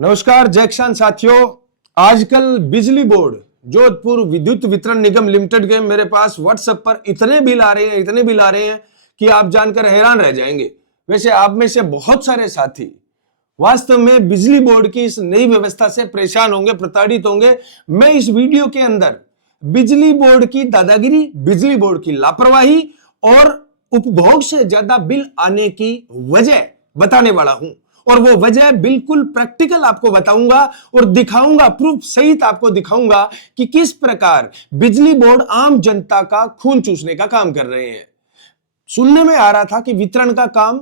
नमस्कार जय किसान साथियों। आजकल बिजली बोर्ड जोधपुर विद्युत वितरण निगम लिमिटेड के मेरे पास व्हाट्सएप पर इतने बिल आ रहे हैं कि आप जानकर हैरान रह जाएंगे। वैसे आप में से बहुत सारे साथी वास्तव में बिजली बोर्ड की इस नई व्यवस्था से परेशान होंगे, प्रताड़ित होंगे। मैं इस वीडियो के अंदर बिजली बोर्ड की दादागिरी, बिजली बोर्ड की लापरवाही और उपभोग से ज्यादा बिल आने की वजह बताने वाला हूं। और वो वजह बिल्कुल प्रैक्टिकल आपको बताऊंगा और दिखाऊंगा, प्रूफ सहित आपको दिखाऊंगा कि किस प्रकार बिजली बोर्ड आम जनता का खून चूसने का काम कर रहे हैं। सुनने में आ रहा था कि वितरण का काम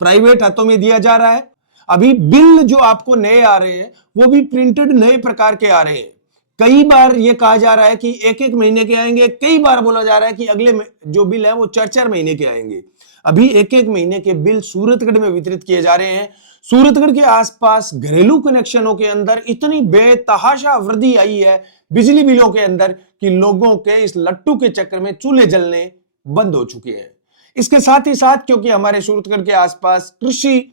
प्राइवेट हाथों में दिया जा रहा है। अभी बिल जो आपको नए आ रहे हैं वो भी प्रिंटेड नए प्रकार के आ रहे हैं। कई बार यह कहा जा रहा है कि एक एक महीने के आएंगे, कई बार बोला जा रहा है कि अगले जो बिल है वो 4-4 महीने के आएंगे। अभी एक एक महीने के बिल सूरतगढ़ में वितरित किए जा रहे हैं। सूरतगढ़ के आसपास घरेलू कनेक्शनों के अंदर इतनी बेतहाशा वृद्धि आई है बिजली बिलों के अंदर कि लोगों के इस लट्टू के चक्कर में चूल्हे जलने बंद हो चुके हैं। इसके साथ ही साथ क्योंकि हमारे सूरतगढ़ के आसपास कृषि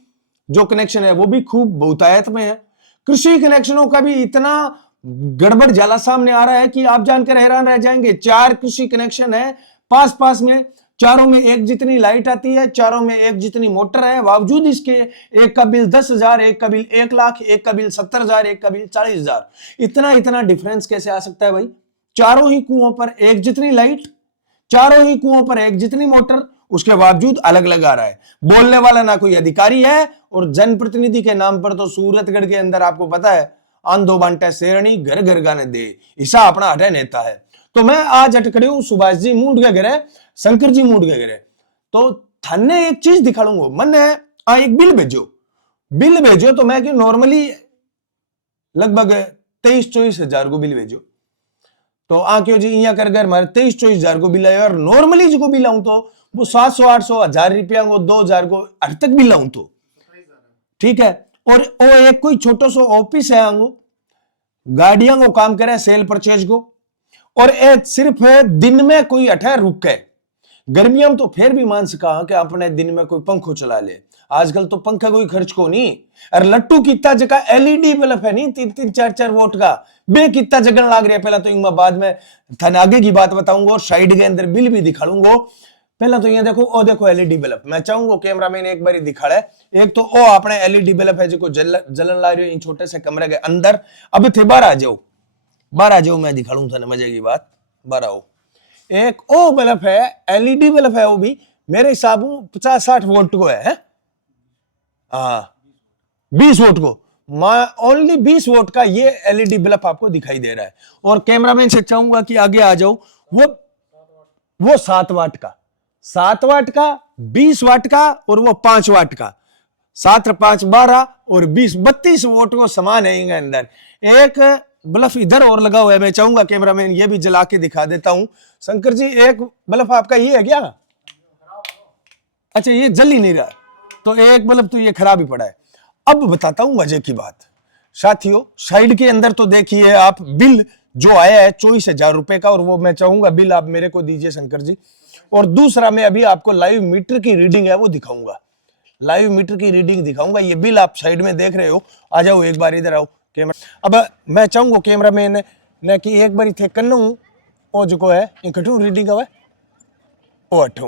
जो कनेक्शन है वो भी खूब बहुतायत में है, कृषि कनेक्शनों का भी इतना गड़बड़ जाला सामने आ रहा है कि आप जानकर हैरान रह जाएंगे। 4 कृषि कनेक्शन है पास पास में, चारों में एक जितनी लाइट आती है, चारों में एक जितनी मोटर है, बावजूद इसके एक का बिल 10,000, एक का बिल 1 लाख, एक का बिल 70,000, एक का बिल 40,000। इतना डिफरेंस कैसे आ सकता है भाई? चारों ही कुओं पर एक जितनी लाइट, चारों ही कुओं पर एक जितनी मोटर, उसके बावजूद अलग अलग आ रहा है। बोलने वाला ना कोई अधिकारी है और जनप्रतिनिधि के नाम पर तो सूरतगढ़ के अंदर आपको पता है आंधो बांटे शेरणी, घर घर गाने दे, ईसा अपना हटे नेता है। तो मैं आज अटकड़े हूं सुभाष जी मूड के घरे, शंकर जी मूड के घरे। तो थाने एक चीज दिखाऊंगा, मन है एक बिल भेजो तो मैं क्यों नॉर्मली लगभग 23-24 हजार को बिल भेजो तो क्यों जी इया कर घर मारे 23-24 हजार को बिल आयो और नॉर्मली जो बिल आऊं तो वो 700-800 हजार रुपया को 2,000 को अट तक बिल आऊं तो ठीक है। और वो एक कोई छोटो सो ऑफिस है आंगो, गाड़ियां को काम करे सेल परचेज को, और एक सिर्फ दिन में कोई अठे रुक है। गर्मियों में तो फिर भी मान सका कि अपने दिन में कोई पंखो चला ले, आजकल तो पंखा कोई खर्च को नहीं। और लट्टू कितना जगह एलईडी बल्ब है नहीं 3-3, 4-4 वोट का बे कितना जगन लाग रहा है। पहला तो इनमें बाद में थाने आगे की बात बताऊंगा और साइड के अंदर बिल भी दिखाऊंगा। पहला तो ये देखो एलईडी बल्ब, मैं चाहूंगा कैमरामैन एक बार दिखाड़े। एक तो ओ अपने एलईडी बल्ब है जो जलन ला रही है इन छोटे से कमरे के अंदर। अब थे बाहर आ जाओ मैं दिखाऊं थाने मजे की बात। बाहर आओ। एक ओ बल्ब है, एलईडी बल्ब है, वो भी मेरे हिसाब 50-60 वोल्ट को है। हाँ 20 वोट को, ओनली 20 वोट का ये एलईडी बल्ब आपको दिखाई दे रहा है। और कैमरामैन से चाहूंगा कि आगे आ जाओ। वो 7 वाट का, 20 वाट का और वो 5 वाट का, 7 और 5 12 और 20 32 वोट को समान है इनके अंदर। एक बल्ब इधर और लगा हुआ है, मैं चाहूंगा कैमरामैन ये भी जला के दिखा देता हूं। शंकर जी एक बल्ब आपका ये है क्या? अच्छा ये जल ही नहीं रहा, तो एक बल्ब तो ये खराब ही पड़ा है। अब बताता हूं मजे की बात साथियों। साइड के अंदर तो देखिए आप बिल जो आया है 24,000 रुपए का, और वो मैं चाहूंगा बिल आप मेरे को दीजिए शंकर जी। और दूसरा मैं अभी आपको लाइव मीटर की रीडिंग है वो दिखाऊंगा, लाइव मीटर की रीडिंग दिखाऊंगा। ये बिल आप साइड में देख रहे हो, आ जाओ एक बार इधर आओ कैमरा। अब मैं चाहूंगा कैमरामैन ने कि एक बार थे कन्नू ओ जो है इकट्ठू रीडिंग है वो अठू।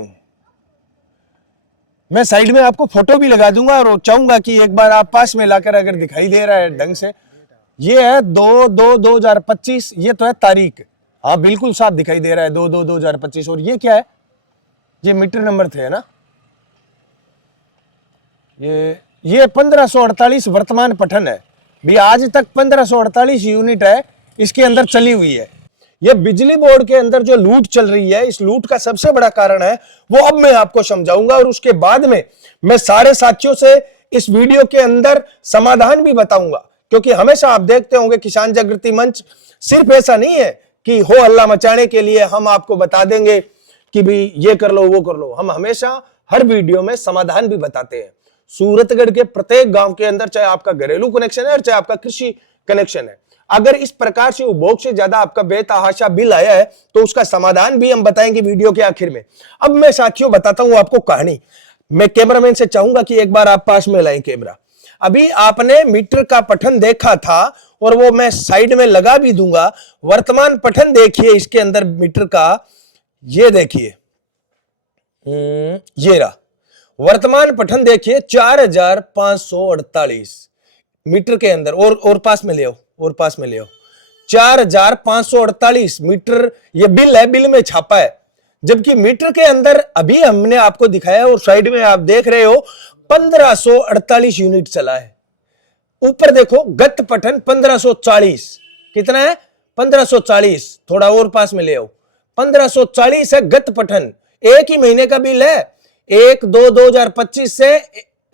मैं साइड में आपको फोटो भी लगा दूंगा और चाहूंगा कि एक बार आप पास में लाकर अगर दिखाई दे रहा है ढंग से। ये है 2/2/2025, ये तो है तारीख, हाँ बिल्कुल साफ दिखाई दे रहा है 2/2/2025। और ये क्या है? ये मीटर नंबर थे ना, ये 1548 वर्तमान पठन है भी। आज तक 1548 यूनिट है इसके अंदर चली हुई है। ये बिजली बोर्ड के अंदर जो लूट चल रही है, इस लूट का सबसे बड़ा कारण है वो अब मैं आपको समझाऊंगा। और उसके बाद में मैं सारे साथियों से इस वीडियो के अंदर समाधान भी बताऊंगा, क्योंकि हमेशा आप देखते होंगे किसान जागृति मंच सिर्फ ऐसा नहीं है कि हो हल्ला मचाने के लिए हम आपको बता देंगे कि भी ये कर लो वो कर लो। हम हमेशा हर वीडियो में समाधान भी बताते हैं। सूरतगढ़ के प्रत्येक गांव के अंदर चाहे आपका घरेलू कनेक्शन है और चाहे आपका कृषि कनेक्शन है, अगर इस प्रकार से उपभोग से ज्यादा आपका बेतहाशा बिल आया है तो उसका समाधान भी हम बताएंगे वीडियो के आखिर में। अब मैं साथियों बताता हूं आपको कहानी। मैं कैमरामैन से चाहूंगा कि एक बार आप पास में लाएं कैमरा। अभी आपने मीटर का पठन देखा था और वो मैं साइड में लगा भी दूंगा। वर्तमान पठन देखिए इसके अंदर मीटर का, ये देखिए, ये रहा वर्तमान पठन देखिए 4548 मीटर के अंदर। और पास में ले आओ, और पास में ले आओ। 4548 मीटर ये बिल है, बिल में छापा है। जबकि मीटर के अंदर अभी हमने आपको दिखाया और साइड में आप देख रहे हो 1548 यूनिट चला है। ऊपर देखो गत पठन 1540, कितना है 1540, थोड़ा और पास में ले आओ। 1540 है गत पठन, एक ही महीने का बिल है। 1/2/2025 से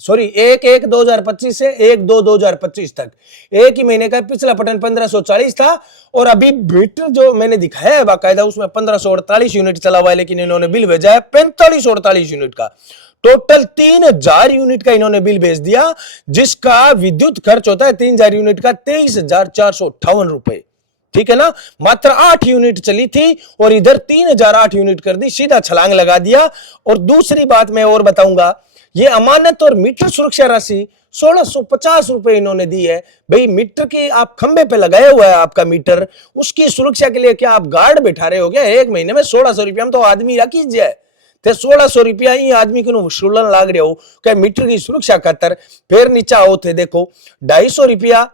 सॉरी 1/1/2025 से 1/2/2025 तक एक ही महीने का पिछला पठन 1540 था। और अभी मीटर जो मैंने दिखाया है बाकायदा उसमें 1548 यूनिट चला हुआ है, लेकिन इन्होंने बिल भेजा है 4548 यूनिट का। टोटल 3000 यूनिट का इन्होंने बिल भेज दिया, जिसका विद्युत खर्च होता है 3000 यूनिट का 23,458 रुपए। ठीक है ना, मात्र 8 यूनिट चली थी और इधर 3008 यूनिट कर दी, सीधा छलांग लगा दिया। और दूसरी बात मैं और बताऊंगा, ये अमानत और मीटर सुरक्षा राशि 1650 रुपए इन्होंने दी है। भाई मीटर की आप खंबे पे लगाया हुआ है आपका मीटर, उसकी सुरक्षा के लिए क्या आप गार्ड बैठा रहे हो क्या? एक महीने में 1600 रुपया में तो आदमी रखी जाए, 1600 रुपया ही आदमी को वसूलन लाग रहे हो क्या मीटर की सुरक्षा खातर? फिर नीचे आओ थे देखो 250 रुपया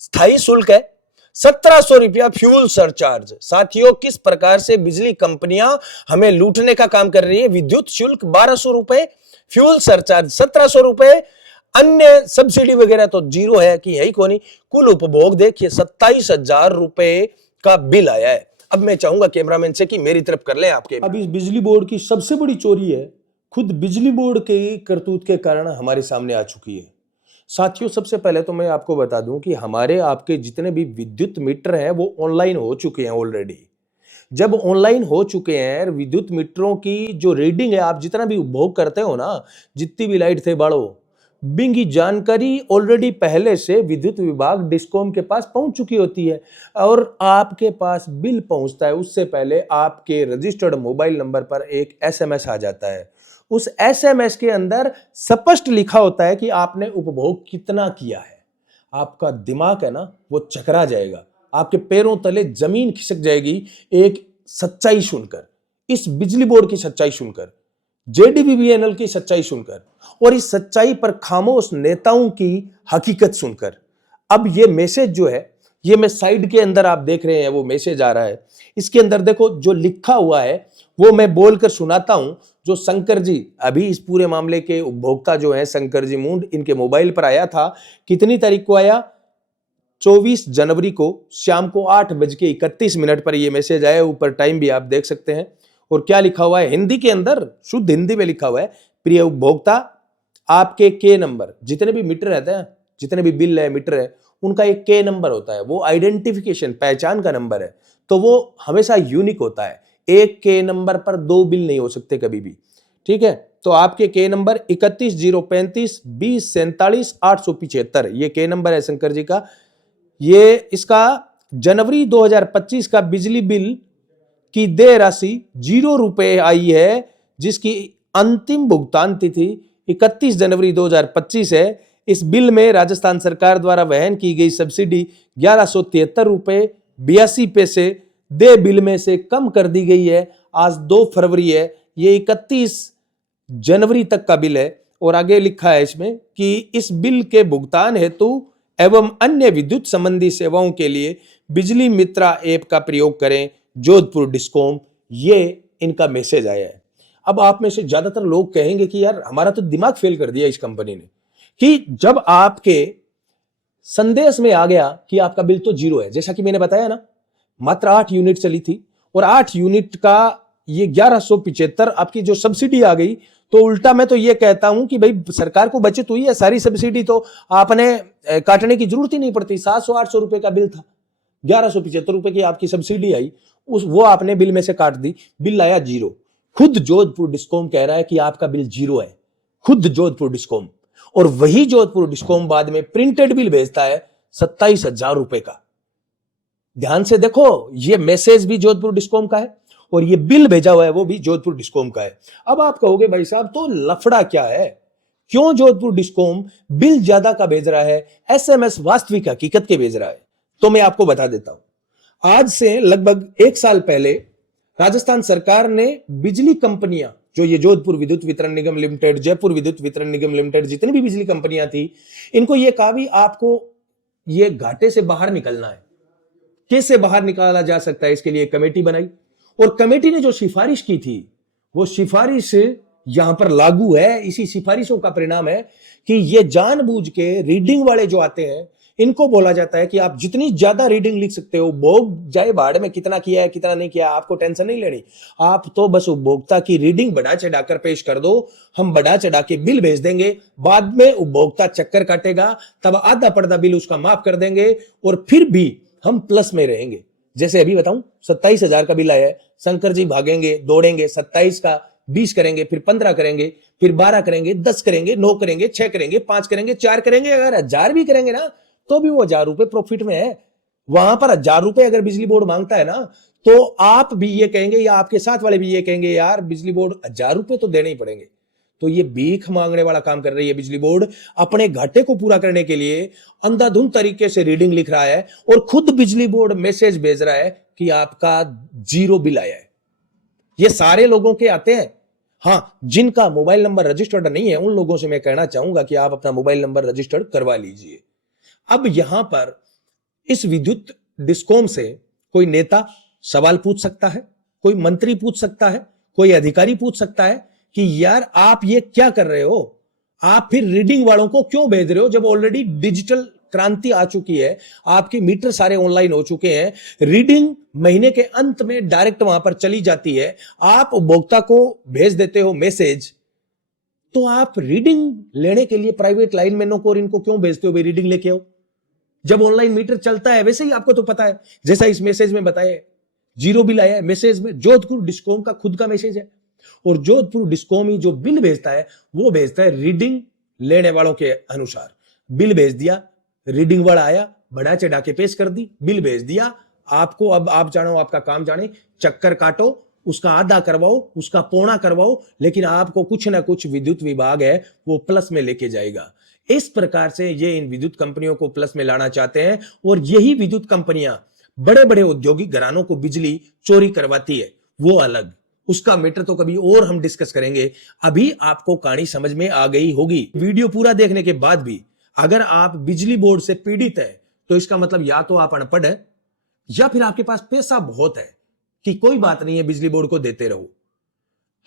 स्थायी शुल्क है, 1700 रुपया फ्यूल सरचार्ज। साथियों, किस प्रकार से बिजली कंपनियां हमें लूटने का काम कर रही है। विद्युत शुल्क 1200 रुपए, फ्यूल सरचार्ज 1700 रुपए, अन्य सब्सिडी वगैरह तो जीरो है कि यही कोनी। कुल उपभोग देखिए 27,000 रुपए का बिल आया है। अब मैं चाहूंगा कैमरामैन से कि मेरी तरफ कर ले आपके। अब इस बिजली बोर्ड की सबसे बड़ी चोरी है, खुद बिजली बोर्ड के करतूत के कारण हमारे सामने आ चुकी है। साथियों, सबसे पहले तो मैं आपको बता दूं कि हमारे आपके जितने भी विद्युत मीटर हैं वो ऑनलाइन हो चुके हैं ऑलरेडी। जब ऑनलाइन हो चुके हैं विद्युत मीटरों की जो रीडिंग है, आप जितना भी उपभोग करते हो ना, जितनी भी लाइट थे बाड़ो बिंगी जानकारी ऑलरेडी पहले से विद्युत विभाग डिस्कॉम के पास पहुंच चुकी होती है और आपके पास बिल पहुंचता है उससे पहले आपके रजिस्टर्ड मोबाइल नंबर पर एक एसएमएस आ जाता है। उस एसएमएस के अंदर स्पष्ट लिखा होता है कि आपने उपभोग कितना किया है। आपका दिमाग है ना वो चकरा जाएगा, आपके पैरों तले जमीन खिसक जाएगी एक सच्चाई सुनकर, इस बिजली बोर्ड की सच्चाई सुनकर, जेडीबीबीएनएल की सच्चाई सुनकर और इस सच्चाई पर खामोश नेताओं की हकीकत सुनकर। अब ये मैसेज जो है, ये मैं साइड के अंदर आप देख रहे हैं वो मैसेज आ रहा है। इसके अंदर देखो जो लिखा हुआ है वो मैं बोलकर सुनाता हूं। जो शंकर जी अभी इस पूरे मामले के उपभोक्ता जो है शंकर जी मुंड, इनके मोबाइल पर आया था। कितनी तारीख को आया? 24 जनवरी को शाम को 8:31 पर यह मैसेज आया। ऊपर टाइम भी आप देख सकते हैं और क्या लिखा हुआ है हिंदी के अंदर, शुद्ध हिंदी में लिखा हुआ है, प्रिय उपभोक्ता आपके के नंबर, जितने भी मीटर रहते हैं, जितने भी बिल है मीटर है, उनका एक के नंबर होता है, वो आइडेंटिफिकेशन पहचान का नंबर है, तो वो हमेशा यूनिक होता है। एक के नंबर पर दो बिल नहीं हो सकते कभी भी, ठीक है? तो आपके के नंबर 31,035,20,47,875 ये के नंबर है शंकर जी का। ये इसका जनवरी 2025 का बिजली बिल की देय राशि 0 रुपए आई है, जिसकी अंतिम भुगतान तिथि 31 जनवरी 2025 है। इस बिल में राजस्थान सरकार द्वारा वहन की गई सब्सिडी 1173 रुपए 82 पैसे देय बिल में से कम कर दी गई है। आज 2 फरवरी है, ये 31 जनवरी तक का बिल है और आगे लिखा है इसमें कि इस बिल के भुगतान हेतु एवं अन्य विद्युत संबंधी सेवाओं के लिए बिजली मित्रा ऐप का प्रयोग करें, जोधपुर डिस्कॉम। ये इनका मैसेज आया है। अब आप में से ज्यादातर लोग कहेंगे कि यार हमारा तो दिमाग फेल कर दिया इस कंपनी ने, कि जब आपके संदेश में आ गया कि आपका बिल तो 0 है, जैसा कि मैंने बताया ना, मात्र 8 यूनिट चली थी और 8 यूनिट का ये 1175 आपकी जो सब्सिडी आ गई, तो उल्टा मैं तो ये कहता हूं कि भाई सरकार को बचत हुई है, सारी सब्सिडी तो आपने काटने की जरूरत ही नहीं पड़ती। 700-800 रुपए का बिल था, 1175 रुपए की आपकी सब्सिडी आई, वो आपने बिल में से काट दी, बिल आया 0। खुद जोधपुर डिस्कॉम कह रहा है कि आपका बिल 0 है, खुद जोधपुर डिस्कॉम। और वही जोधपुर डिस्कॉम बाद में प्रिंटेड बिल भेजता है 27,000 रुपए का। ध्यान से देखो, ये मैसेज भी जोधपुर डिस्कॉम का है और ये बिल भेजा हुआ है वो भी जोधपुर डिस्कॉम का है। अब आप कहोगे भाई साहब तो लफड़ा क्या है, क्यों जोधपुर डिस्कॉम बिल ज्यादा का भेज रहा है, एसएमएस वास्तविक हकीकत के भेज रहा है? तो मैं आपको बता देता हूं। आज से लगभग 1 साल पहले राजस्थान सरकार ने बिजली कंपनियां, जो ये जोधपुर विद्युत वितरण निगम लिमिटेड, जयपुर विद्युत वितरण निगम लिमिटेड, जितनी भी बिजली कंपनियां थी, इनको यह कहा भी आपको ये घाटे से बाहर निकलना है। कैसे बाहर निकाला जा सकता है, इसके लिए कमेटी बनाई और कमेटी ने जो सिफारिश की थी वो सिफारिश यहां पर लागू है। इसी सिफारिशों का परिणाम है कि ये जानबूझ के रीडिंग वाले जो आते हैं इनको बोला जाता है कि आप जितनी ज्यादा रीडिंग लिख सकते हो, भोग जाए भाड़ में, कितना किया है कितना नहीं किया, आपको टेंशन नहीं लेनी। आप तो बस उपभोक्ता की रीडिंग बढ़ा चढ़ा कर पेश कर दो, हम बढ़ा चढ़ा के बिल भेज देंगे। बाद में उपभोक्ता चक्कर काटेगा, तब आधा पर्दा बिल उसका माफ कर देंगे और फिर भी हम प्लस में रहेंगे। जैसे अभी बताऊं, 27,000 का बिल आया है, शंकर जी भागेंगे दौड़ेंगे, 27 का 20 करेंगे, फिर 15 करेंगे, फिर 12 करेंगे, 10 करेंगे, 9 करेंगे, 6 करेंगे, 5 करेंगे, 4 करेंगे। अगर 1000 भी करेंगे ना तो भी वो 1000 रुपए प्रॉफिट में है। वहां पर 1000 रुपए अगर बिजली बोर्ड मांगता है ना, तो आप भी ये कहेंगे या आपके साथ वाले भी ये कहेंगे, यार बिजली बोर्ड 1000 रुपए तो देने ही पड़ेंगे। तो ये भीख मांगने वाला काम कर रही है बिजली बोर्ड। अपने घाटे को पूरा करने के लिए अंधाधुंध तरीके से रीडिंग लिख रहा है और खुद बिजली बोर्ड मैसेज भेज रहा है कि आपका 0 बिल आया है। ये सारे लोगों के आते हैं। हां, जिनका मोबाइल नंबर रजिस्टर्ड नहीं है उन लोगों से मैं कहना चाहूंगा कि आप अपना मोबाइल नंबर रजिस्टर्ड करवा लीजिए। अब यहां पर इस विद्युत डिस्कॉम से कोई नेता सवाल पूछ सकता है, कोई मंत्री पूछ सकता है, कोई अधिकारी पूछ सकता है कि यार आप ये क्या कर रहे हो, आप फिर रीडिंग वालों को क्यों भेज रहे हो जब ऑलरेडी डिजिटल क्रांति आ चुकी है, आपके मीटर सारे ऑनलाइन हो चुके हैं, रीडिंग महीने के अंत में डायरेक्ट वहां पर चली जाती है, आप उपभोक्ता को भेज देते हो मैसेज, तो आप रीडिंग लेने के लिए प्राइवेट लाइनमैनों को और इनको क्यों भेजते हो, भाई रीडिंग लेके आओ। जब ऑनलाइन मीटर चलता है वैसे ही आपको तो पता है, जैसा इस मैसेज में बताया 0 बिल आया है, मैसेज में जोधपुर डिस्कॉम का खुद का मैसेज है और जोधपुर डिस्कॉम ही जो बिल भेजता है वो भेजता है रीडिंग लेने वालों के अनुसार। बिल भेज दिया, रीडिंग वाला आया, बढ़ा चढ़ा के पेश कर दी, बिल भेज दिया आपको। अब आप जानो, आपका काम जाने, चक्कर काटो, उसका आधा करवाओ, उसका पौना करवाओ, लेकिन आपको कुछ ना कुछ विद्युत विभाग है वो प्लस में लेके जाएगा। इस प्रकार से ये इन विद्युत कंपनियों को प्लस में लाना चाहते हैं और यही विद्युत कंपनियां बड़े बड़े औद्योगिक घरानों को बिजली चोरी करवाती है, वो अलग, उसका मैटर तो कभी और हम डिस्कस करेंगे। अभी आपको कहानी समझ में आ गई होगी। वीडियो पूरा देखने के बाद भी अगर आप बिजली बोर्ड से पीड़ित है तो इसका मतलब या तो आप अनपढ़ है या फिर आपके पास पैसा बहुत है कि कोई बात नहीं है, बिजली बोर्ड को देते रहो।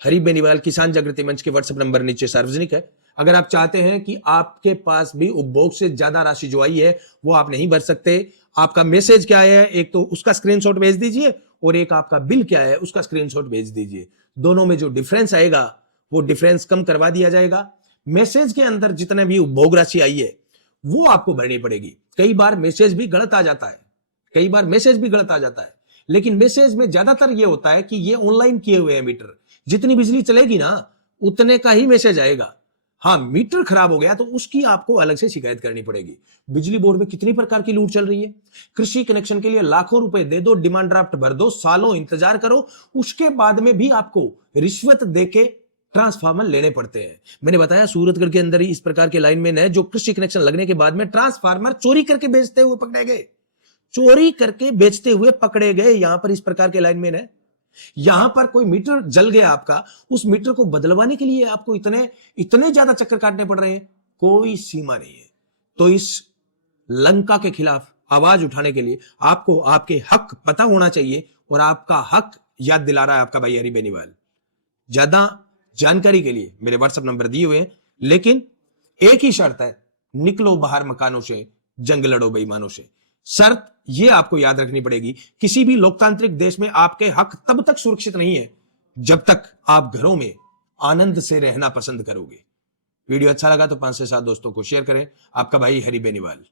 हरि बेनीवाल किसान जागृति मंच के व्हाट्सएप नंबर नीचे सार्वजनिक है। अगर आप चाहते हैं कि आपके पास भी उपभोग से ज्यादा राशि जो आई है वो आप नहीं भर सकते, आपका मैसेज क्या है, एक तो उसका स्क्रीनशॉट भेज दीजिए और एक आपका बिल क्या है उसका स्क्रीनशॉट भेज दीजिए। दोनों में जो डिफरेंस आएगा वो डिफरेंस कम करवा दिया जाएगा। मैसेज के अंदर जितने भी उपभोग राशि आई है वो आपको भरनी पड़ेगी। कई बार मैसेज भी गलत आ जाता है, लेकिन मैसेज में ज्यादातर ये होता है कि ये ऑनलाइन किए हुए हैं मीटर, जितनी बिजली चलेगी ना उतने का ही मैसेज आएगा। हाँ, मीटर खराब हो गया तो उसकी आपको अलग से शिकायत करनी पड़ेगी। बिजली बोर्ड में कितनी प्रकार की लूट चल रही है। कृषि कनेक्शन के लिए लाखों रुपए दे दो, डिमांड ड्राफ्ट भर दो, सालों इंतजार करो, उसके बाद में भी आपको रिश्वत देके ट्रांसफार्मर लेने पड़ते हैं। मैंने बताया सूरतगढ़ के अंदर ही इस प्रकार के लाइनमैन है जो कृषि कनेक्शन लगने के बाद में ट्रांसफार्मर चोरी करके बेचते हुए पकड़े गए, चोरी करके बेचते हुए पकड़े गए। यहां पर इस प्रकार के लाइनमैन है। यहां पर कोई मीटर जल गया आपका, उस मीटर को बदलवाने के लिए आपको इतने ज्यादा चक्कर काटने पड़ रहे हैं, कोई सीमा नहीं है। तो इस लंका के खिलाफ आवाज उठाने के लिए आपको आपके हक पता होना चाहिए और आपका हक याद दिला रहा है आपका भाई हरि बेनीवाल। ज्यादा जानकारी के लिए मेरे व्हाट्सएप नंबर दिए हुए हैं, लेकिन एक ही शर्त है, निकलो बाहर मकानों से, जंग लड़ो बेईमानों से। शर्त यह आपको याद रखनी पड़ेगी, किसी भी लोकतांत्रिक देश में आपके हक तब तक सुरक्षित नहीं है जब तक आप घरों में आनंद से रहना पसंद करोगे। वीडियो अच्छा लगा तो 5 से 7 दोस्तों को शेयर करें। आपका भाई हरि बेनीवाल।